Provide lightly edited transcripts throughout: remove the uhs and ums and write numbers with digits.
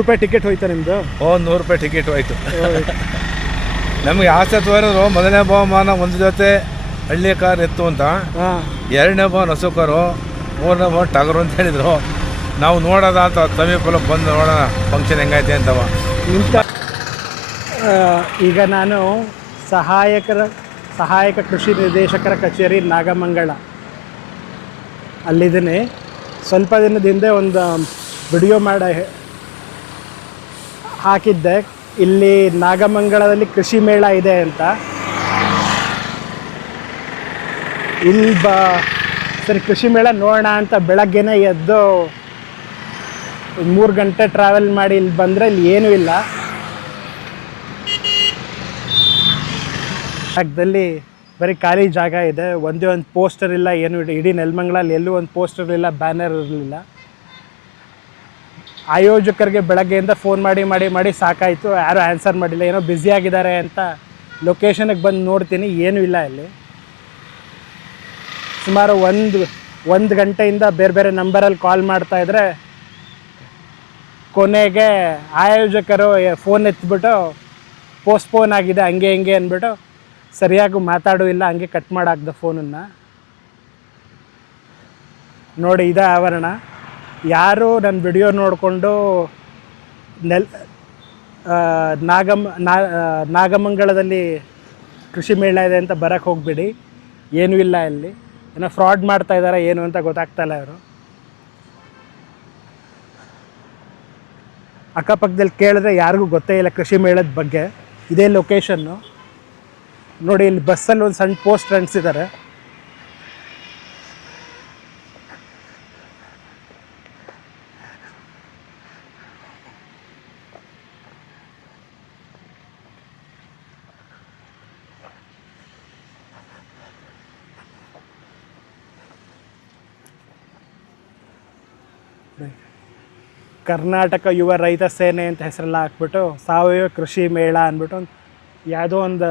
ರೂಪಾಯಿ ಟಿಕೆಟ್ ಹೋಯ್ತಾ ನಿಮ್ಮದು? 100 ರೂಪಾಯಿ ಟಿಕೆಟ್ ಹೋಯ್ತು. ನಮಗೆ ಆಸೆ ತೋರಿದ್ರು ಮೊದಲನೇ ಬಹುಮಾನ ಒಂದು ಜೊತೆ ಹಳ್ಳಿ ಕಾರ್ ಎತ್ತು ಅಂತ, ಎರಡನೇ ಬಹುಮಾನ ಹಸು ಕಾರು, ಮೂರನೇ ಬಹುಮಾನ ಟಗರು ಅಂತ ಹೇಳಿದರು. ನಾವು ನೋಡೋದ ಅಂತ ಸಮೀಪಲ್ಲ ಬಂದು ನೋಡೋಣ ಫಂಕ್ಷನ್ ಹೆಂಗೈತೆ ಅಂತವ ಇಂಥ ಈಗ ನಾನು ಸಹಾಯಕ ಕೃಷಿ ನಿರ್ದೇಶಕರ ಕಚೇರಿ ನಾಗಮಂಗಲ ಅಲ್ಲಿದ್ದೀನಿ. ಸ್ವಲ್ಪ ದಿನದ ಹಿಂದೆ ಒಂದು ವಿಡಿಯೋ ಹಾಕಿದ್ದೆ, ಇಲ್ಲಿ ನಾಗಮಂಗಲದಲ್ಲಿ ಕೃಷಿ ಮೇಳ ಇದೆ ಅಂತ. ಇಲ್ಲಿ ಸರಿ ಕೃಷಿ ಮೇಳ ನೋಡೋಣ ಅಂತ ಬೆಳಗ್ಗೆನೇ ಎದ್ದು 3 ಗಂಟೆ ಟ್ರಾವೆಲ್ ಮಾಡಿ ಇಲ್ಲಿ ಬಂದರೆ ಇಲ್ಲಿ ಏನೂ ಇಲ್ಲ. ಜಾಗದಲ್ಲಿ ಬರೀ ಖಾಲಿ ಜಾಗ ಇದೆ, ಒಂದೇ ಒಂದು ಪೋಸ್ಟರ್ ಇಲ್ಲ, ಏನು ಇಡೀ ನೆಲಮಂಗಲಲ್ಲಿ ಎಲ್ಲೂ ಒಂದು ಪೋಸ್ಟರ್ ಇಲ್ಲ, ಬ್ಯಾನರ್ ಇರಲಿಲ್ಲ. ಆಯೋಜಕರಿಗೆ ಬೆಳಗ್ಗೆಯಿಂದ ಫೋನ್ ಮಾಡಿ ಸಾಕಾಯಿತು, ಯಾರೂ ಆನ್ಸರ್ ಮಾಡಿಲ್ಲ. ಏನೋ ಬ್ಯುಸಿಯಾಗಿದ್ದಾರೆ ಅಂತ ಲೊಕೇಶನಿಗೆ ಬಂದು ನೋಡ್ತೀನಿ, ಏನೂ ಇಲ್ಲ ಇಲ್ಲಿ. ಸುಮಾರು ಒಂದು ಗಂಟೆಯಿಂದ ಬೇರೆ ನಂಬರಲ್ಲಿ ಕಾಲ್ ಮಾಡ್ತಾಯಿದ್ರೆ ಕೊನೆಗೆ ಆಯೋಜಕರು ಫೋನ್ ಎತ್ಬಿಟ್ಟು ಪೋಸ್ಟ್ಪೋನ್ ಆಗಿದೆ ಹಂಗೆ ಹಿಂಗೆ ಅಂದ್ಬಿಟ್ಟು ಸರಿಯಾಗಿ ಮಾತಾಡೂ ಇಲ್ಲ, ಹಂಗೆ ಕಟ್ ಮಾಡಾಕ್ದೆ ಫೋನನ್ನು. ನೋಡಿ ಇದೇ ಆವರಣ. ಯಾರು ನನ್ನ ವಿಡಿಯೋ ನೋಡಿಕೊಂಡು ನಾಗಮಂಗಲದಲ್ಲಿ ಕೃಷಿ ಮೇಳ ಇದೆ ಅಂತ ಬರೋಕ್ಕೆ ಹೋಗ್ಬಿಡಿ, ಏನೂ ಇಲ್ಲ ಇಲ್ಲಿ. ಏನೋ ಫ್ರಾಡ್ ಮಾಡ್ತಾಯಿದ್ದಾರೆ, ಏನು ಅಂತ ಗೊತ್ತಾಗ್ತಾಯಿಲ್ಲ ಅವರು. ಅಕ್ಕಪಕ್ಕದಲ್ಲಿ ಕೇಳಿದ್ರೆ ಯಾರಿಗೂ ಗೊತ್ತೇ ಇಲ್ಲ ಕೃಷಿ ಮೇಳದ ಬಗ್ಗೆ. ಇದೇ ಲೊಕೇಶನ್ನು ನೋಡಿ. ಇಲ್ಲಿ ಬಸ್ಸಲ್ಲಿ ಒಂದು ಸಣ್ಣ ಪೋಸ್ಟ್ ಅಂಟಿಸಿದ್ದಾರೆ. ಕರ್ನಾಟಕ ಯುವ ರೈತ ಸೇನೆ ಅಂತ ಹೆಸರೆಲ್ಲ ಹಾಕ್ಬಿಟ್ಟು ಸಾವಯವ ಕೃಷಿ ಮೇಳ ಅಂದ್ಬಿಟ್ಟು ಯಾವುದೋ ಒಂದು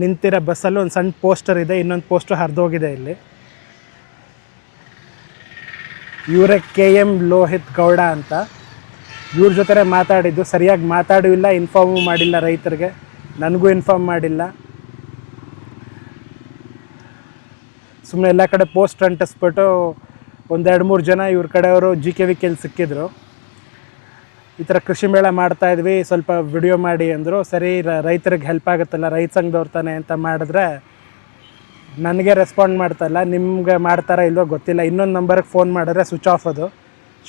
ನಿಂತಿರೋ ಬಸ್ಸಲ್ಲಿ ಒಂದು ಸಣ್ಣ ಪೋಸ್ಟರ್ ಇದೆ, ಇನ್ನೊಂದು ಪೋಸ್ಟರ್ ಹರಿದೋಗಿದೆ ಇಲ್ಲಿ. ಇವರೇ KM ಲೋಹಿತ್ ಗೌಡ ಅಂತ. ಇವ್ರ ಜೊತೆ ಮಾತಾಡಿದ್ದು, ಸರಿಯಾಗಿ ಮಾತಾಡಿಲ್ಲ, ಇನ್ಫಾರ್ಮು ಮಾಡಿಲ್ಲ ರೈತರಿಗೆ, ನನಗೂ ಇನ್ಫಾರ್ಮ್ ಮಾಡಿಲ್ಲ. ಸುಮ್ಮನೆ ಎಲ್ಲ ಕಡೆ ಪೋಸ್ಟ್ ಅಂಟಿಸ್ಬಿಟ್ಟು 1-2-3 ಜನ ಇವ್ರ ಕಡೆಯವರು GKV ಸಿಕ್ಕಿದ್ರು. ಈ ಥರ ಕೃಷಿ ಮೇಳ ಮಾಡ್ತಾಯಿದ್ವಿ, ಸ್ವಲ್ಪ ವಿಡಿಯೋ ಮಾಡಿ ಅಂದರು. ಸರಿ, ರೈತರಿಗೆ ಹೆಲ್ಪ್ ಆಗುತ್ತಲ್ಲ, ರೈತ ಸಂಘದವ್ರು ತಾನೆ ಅಂತ ಮಾಡಿದ್ರೆ ನನಗೆ ರೆಸ್ಪಾಂಡ್ ಮಾಡ್ತಾಯಿಲ್ಲ. ನಿಮ್ಗೆ ಮಾಡ್ತಾರಾ ಇಲ್ವೋ ಗೊತ್ತಿಲ್ಲ. ಇನ್ನೊಂದು ನಂಬರ್ಗೆ ಫೋನ್ ಮಾಡಿದ್ರೆ ಸ್ವಿಚ್ ಆಫ್. ಅದು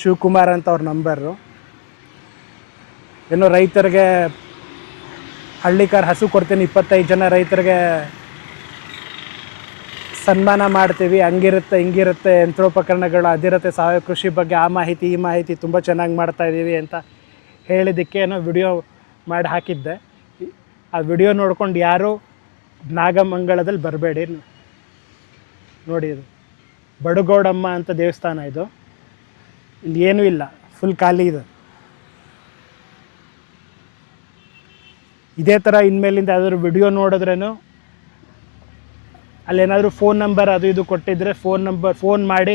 ಶಿವಕುಮಾರ್ ಅಂತ ಅವ್ರ ನಂಬರು. ಏನೋ ರೈತರಿಗೆ ಹಳ್ಳಿಕಾರ್ ಹಸು ಕೊಡ್ತೀನಿ, 25 ಜನ ರೈತರಿಗೆ ಸನ್ಮಾನ ಮಾಡ್ತೀವಿ, ಹಂಗಿರುತ್ತೆ ಹಿಂಗಿರುತ್ತೆ, ಯಂತ್ರೋಪಕರಣಗಳು ಅದಿರುತ್ತೆ, ಸಾವಯವ ಕೃಷಿ ಬಗ್ಗೆ ಆ ಮಾಹಿತಿ ಈ ಮಾಹಿತಿ ತುಂಬ ಚೆನ್ನಾಗಿ ಮಾಡ್ತಾಯಿದ್ದೀವಿ ಅಂತ ಹೇಳಿದ್ದಕ್ಕೆ ಏನೋ ವಿಡಿಯೋ ಮಾಡಿ ಹಾಕಿದ್ದೆ. ಆ ವಿಡಿಯೋ ನೋಡ್ಕೊಂಡು ಯಾರು ನಾಗಮಂಗಲದಲ್ಲಿ ಬರಬೇಡಿ. ನೋಡಿ, ಇದು ಬಡುಗೌಡಮ್ಮ ಅಂತ ದೇವಸ್ಥಾನ. ಇದು ಇಲ್ಲಿ ಏನೂ ಇಲ್ಲ, ಫುಲ್ ಖಾಲಿ ಇದೆ. ಇದೇ ಥರ ಇನ್ಮೇಲಿಂದ ಯಾವ್ದಾದ್ರು ವಿಡಿಯೋ ನೋಡಿದ್ರೇನು ಅಲ್ಲೇನಾದರೂ ಫೋನ್ ನಂಬರ್ ಅದು ಇದು ಕೊಟ್ಟಿದ್ದರೆ ಫೋನ್ ಮಾಡಿ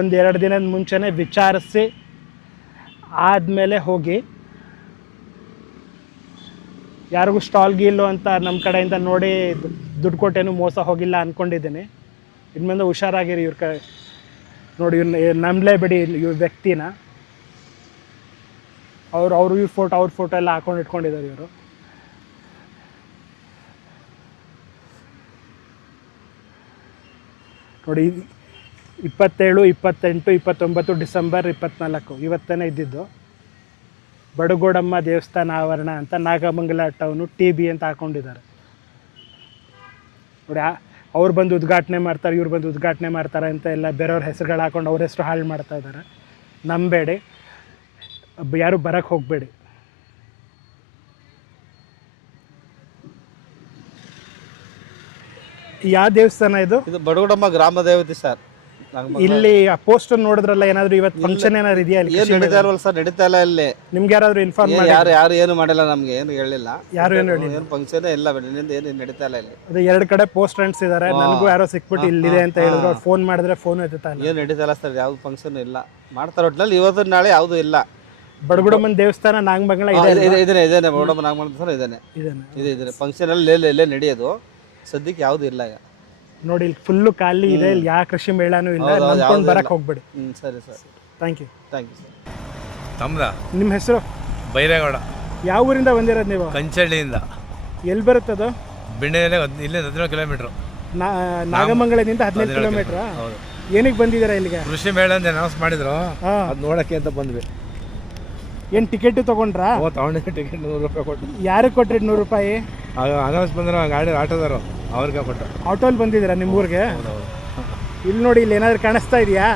1-2 ದಿನದ ಮುಂಚೆನೇ ವಿಚಾರಿಸಿ ಆದಮೇಲೆ ಹೋಗಿ. ಯಾರಿಗೂ ಸ್ಟಾಲ್ ಗೀಲು ಅಂತ ನಮ್ಮ ಕಡೆಯಿಂದ ನೋಡಿ ದುಡ್ಡು ಕೊಟ್ಟೇನು ಮೋಸ ಹೋಗಿಲ್ಲ ಅಂದ್ಕೊಂಡಿದ್ದೀನಿ. ಇನ್ಮೇಲೆ ಹುಷಾರಾಗಿರಿ. ಇವ್ರ ನೋಡಿ, ಇವ್ರನ್ನ ನಂಬಲೇಬೇಡಿ ಇವ್ರ ವ್ಯಕ್ತಿನ. ಅವ್ರ ಫೋಟೋ ಎಲ್ಲ ಹಾಕೊಂಡು ಇಟ್ಕೊಂಡಿದ್ದಾರೆ ಇವರು. ನೋಡಿ, 27, 28, 29 ಡಿಸೆಂಬರ್ 24 ಇವತ್ತೇ ಇದ್ದಿದ್ದು. ಬಡುಗೌಡಮ್ಮ ದೇವಸ್ಥಾನ ಆವರಣ ಅಂತ ನಾಗಮಂಗಲ ಟೌನು TB ಅಂತ ಹಾಕ್ಕೊಂಡಿದ್ದಾರೆ ನೋಡಿ. ಅವ್ರು ಬಂದು ಉದ್ಘಾಟನೆ ಮಾಡ್ತಾರೆ, ಇವ್ರು ಬಂದು ಉದ್ಘಾಟನೆ ಮಾಡ್ತಾರೆ ಅಂತ ಎಲ್ಲ ಬೇರೆಯವ್ರ ಹೆಸರುಗಳು ಹಾಕೊಂಡು ಅವ್ರ ಹೆಸರು ಹಾಳು ಮಾಡ್ತಾ ಇದ್ದಾರೆ. ನಂಬೇಡಿ, ಯಾರು ಬರೋಕ್ಕೆ ಹೋಗಬೇಡಿ. ಯಾವ ದೇವಸ್ಥಾನ ಇದು? ಇದು ಬಡಗುಡಮ್ಮ ಗ್ರಾಮ ದೇವತೆ ಸರ್. ಇಲ್ಲಿ ಆ ಪೋಸ್ಟರ್ ನೋಡಿದ್ರಲ್ಲ, ಏನಾದ್ರು ಇವತ್ತು ಫಂಕ್ಷನ್ ಏನಾದ್ರು ಇದೆಯಾ? ಏನು ನಡೀತಾ ಇಲ್ವಲ್ಲ ಸರ್, ನಡೀತಾ ಇಲ್ಲ ಇಲ್ಲಿ. ನಿಮ್ಗೆ ಯಾರಾದ್ರೂ ಇನ್ಫಾರ್ಮ್ ಮಾಡಿ? ಯಾರು ಏನು ಮಾಡಿಲ್ಲ, ನಮ್ಗೆ ಏನು ಹೇಳಿಲ್ಲ. ಯಾರು ಏನು ಹೇಳಿಲ್ಲ, ಏನು ಫಂಕ್ಷನ್ ಇಲ್ಲ, ಏನು ನಡೀತಾ ಇಲ್ಲ ಇಲ್ಲಿ. ಅದು 2 ಕಡೆ ಪೋಸ್ಟರ್ ಅಂಟಿಸಿದ್ದಾರೆ. ನನಗೂ ಯಾರೋ ಸಿಕ್ಬಿಟ್ಟು ಇಲ್ಲಿದೆ ಅಂತ ಹೇಳಿದ್ರು. ಅವ್ರು ಫೋನ್ ಮಾಡಿದ್ರೆ ಫೋನ್ ಎತ್ತುತ್ತಾ ಇಲ್ಲ. ಏನು ನಡೀತಾ ಇಲ್ಲ ಸರ್, ಯಾವ್ದು ಫಂಕ್ಷನ್ ಇಲ್ಲ. ಮಾಡ್ತಾರೆ ಒಟ್ಟಿನಲ್ಲಿ ಇವತ್ತು ನಾಳೆ ಯಾವುದು ಇಲ್ಲ. ಬಡಗುಡಮ್ಮನ ದೇವಸ್ಥಾನ ನಾಗಮಂಗಲ ಇದೆ ಇದೇನೆ ಬೋಡಮ್ಮ ನಾಗಮಂಗಲ ಸರ್ ಇದೇನೆ ಇದೆ ಫಂಕ್ಷನ್ ಅಲ್ಲಿ ಇಲ್ಲೇ ನಡೆಯೋದು. ಸದ್ಯಕ್ಕೆ ಯಾವ್ದು ಇಲ್ಲ ಈಗ ನೋಡಿ. ಇಲ್ಲಿ ಫುಲ್ಲು ಖಾಲಿ ಇದೆ. ಇಲ್ಲಿ ಯಾವ ಕೃಷಿ ಮೇಳನೂ ಇಲ್ಲ. ನಂಬ್ಕೊಂಡು ಬರಕ್ಕೆ ಹೋಗ್ಬೇಡಿ. ಸರಿ sir, thank you thank you sir. ತಮ್ಮದ ನಿಮ್ಮ ಹೆಸರು? ಬೈರೇಗೌಡ. ಯಾವ ಊರಿಂದ ಬಂದಿರೋದು ನೀವು? ಕಂಚಳ್ಳಿಯಿಂದ. ಎಲ್ಲಿ ಬರುತ್ತದು? ಬೆಣ್ಣೆಲೆ ಇಲ್ಲಿಂದ 17 ಕಿಲೋಮೀಟ್ರು. ನಾಗಮಂಗಲದಿಂದ 15 ಕಿಲೋಮೀಟ್ರಾ? ಹೌದು. ಏನಕ್ಕೆ ಬಂದಿದ್ದೀರಾ ಇಲ್ಲಿಗೆ? ಕೃಷಿ ಮೇಳ ಅಂತ ಅನೌನ್ಸ್ ಮಾಡಿದ್ರು, ಅದು ನೋಡಕ್ಕೆ ಅಂತ ಬಂದ್ವಿ. ಏನು ಟಿಕೆಟ್ ತೊಗೊಂಡ್ರಾ? ತಗೊಂಡಿದ್ದೆ ಟಿಕೆಟ್ 100 ರೂಪಾಯಿ ಕೊಟ್ಟು. ಯಾರಿಗೆ ಕೊಟ್ರಿ 100 ರೂಪಾಯಿ? ಅನೌನ್ಸ್ ಬಂದ್ರು ಗಾಡಿ ಆಟೋದವರು, ಅವ್ರಿಗೆ ಕೊಟ್ಟು. ಆಟೋಲ್ಲಿ ಬಂದಿದ್ದೀರಾ ನಿಮ್ಮ ಊರಿಗೆ? ಇಲ್ಲಿ ನೋಡಿ, ಇಲ್ಲಿ ಏನಾದ್ರು ಕಾಣಿಸ್ತಾ ಇದೆಯಾ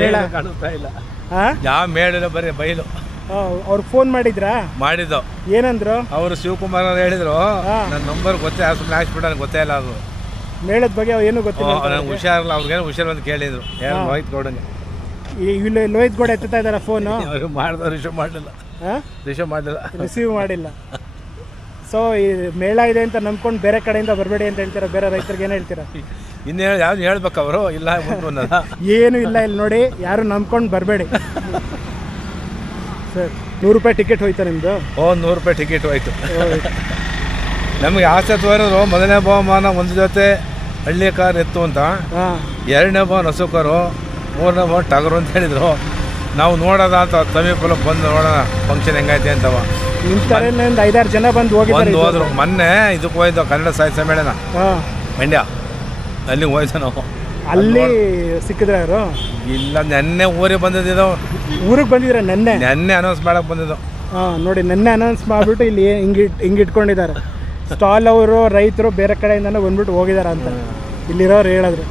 ಮೇಳ? ಕಾಣಿಸ್ತಾ ಇಲ್ಲ. ಹಾಂ, ಯಾವ ಮೇಳ ಇಲ್ಲ, ಬರೀ ಬೈಲು. ಅವ್ರಿಗೆ ಫೋನ್ ಮಾಡಿದ್ರಾ? ಮಾಡಿದ್ದು. ಏನಂದ್ರು? ಅವರು ಶಿವಕುಮಾರ್ ಅವ್ರು ಹೇಳಿದ್ರು, ನನ್ನ ನಂಬರ್ ಗೊತ್ತೇ, ಸುಮ್ಮನೆ ಹಾಕ್ಸ್ಬಿಟ್ಟು ನನಗೆ ಗೊತ್ತೇ ಇಲ್ಲ ಅದು ಮೇಳದ ಬಗ್ಗೆ ಏನು ಗೊತ್ತಿಲ್ಲ. ನಂಗೆ ಹುಷಾರಿಲ್ಲ, ಅವ್ರಿಗೇನು ಹುಷಾರು ಅಂತ ಕೇಳಿದ್ರು. ಯಾರು ಲೋಹಿತ್ ಗೌಡಂಗೆ. ಇಲ್ಲಿ ಲೋಹಿತ್ ಗೌಡ ಎತ್ತಾ ಇದಾರ ಫೋನು? ಅವ್ರು ಮಾಡಿದ್ರು, ರಿಸೀವ್ ಮಾಡಲಿಲ್ಲ. ರಿಸೀವ್ ಮಾಡಿಲ್ಲ. ಸೊ ಈ ಮೇಳ ಇದೆ ಅಂತ ನಂಬ್ಕೊಂಡು ಬೇರೆ ಕಡೆಯಿಂದ ಬರಬೇಡಿ ಅಂತ ಹೇಳ್ತೀರಾ? ಬೇರೆ ರೈತರಿಗೆ ಏನು ಹೇಳ್ತೀರಾ? ಇನ್ನೇನು ಯಾವ್ದು ಹೇಳ್ಬೇಕು ಅವರು? ಇಲ್ಲ ಏನು ಇಲ್ಲ. ಇಲ್ಲಿ ನೋಡಿ, ಯಾರು ನಂಬ್ಕೊಂಡು ಬರಬೇಡಿ ಸರ್. 100 ರೂಪಾಯಿ ಟಿಕೆಟ್ ಹೋಯ್ತಾ ನಿಮ್ಮದು? 100 ರೂಪಾಯಿ ಟಿಕೆಟ್ ಹೋಯ್ತು. ನಮಗೆ ಆಸೆ ತೋರಿದ್ರು. ಮೊದಲನೇ ಬಹುಮಾನ ಒಂದು ಜೊತೆ ಹಳ್ಳಿ ಕಾರ್ ಎತ್ತು ಅಂತ, ಎರಡನೇ ಬಹುಮಾನ ಹಸುಕರು, ಮೂರನೇ ಬಹುಮಾನ ಟಗರು ಅಂತ ಹೇಳಿದರು. ನಾವು ನೋಡೋದ ಅಂತ ಸಮೀಪಲ್ಲ ಬಂದು ನೋಡೋಣ ಫಂಕ್ಷನ್ ಹೆಂಗೈತೆ ಅಂತವ. ನಿಮ್ಮ ಥರನೇ ಒಂದು 5-6 ಜನ ಬಂದು ಹೋದ್ರು. ಮೊನ್ನೆ ಇದಕ್ಕೆ ಹೋಯ್ತು, ಕನ್ನಡ ಸಾಹಿತ್ಯ ಸಮ್ಮೇಳನ ಮಂಡ್ಯ, ಅಲ್ಲಿಗೆ ಹೋಯ್ತು ನಾವು. ಅಲ್ಲಿ ಸಿಕ್ಕಿದ್ರೆ ಅವರು? ಇಲ್ಲ, ನೆನ್ನೆ ಊರಿಗೆ ಬಂದಿದ್ದು. ಊರಿಗೆ ಬಂದಿದ್ರೆ ನೆನ್ನೆ ಅನೌನ್ಸ್ ಮಾಡಕ್ಕೆ ಬಂದಿದ್ದು. ನೋಡಿ, ನೆನ್ನೆ ಅನೌನ್ಸ್ ಮಾಡಿಬಿಟ್ಟು ಇಲ್ಲಿ ಹಿಂಗೆ ಇಟ್ಕೊಂಡಿದ್ದಾರೆ ಸ್ಟಾಲ್. ಅವರು ರೈತರು ಬೇರೆ ಕಡೆಯಿಂದನೂ ಬಂದ್ಬಿಟ್ಟು ಹೋಗಿದ್ದಾರೆ ಅಂತ ಇಲ್ಲಿರೋರು ಹೇಳಿದ್ರು.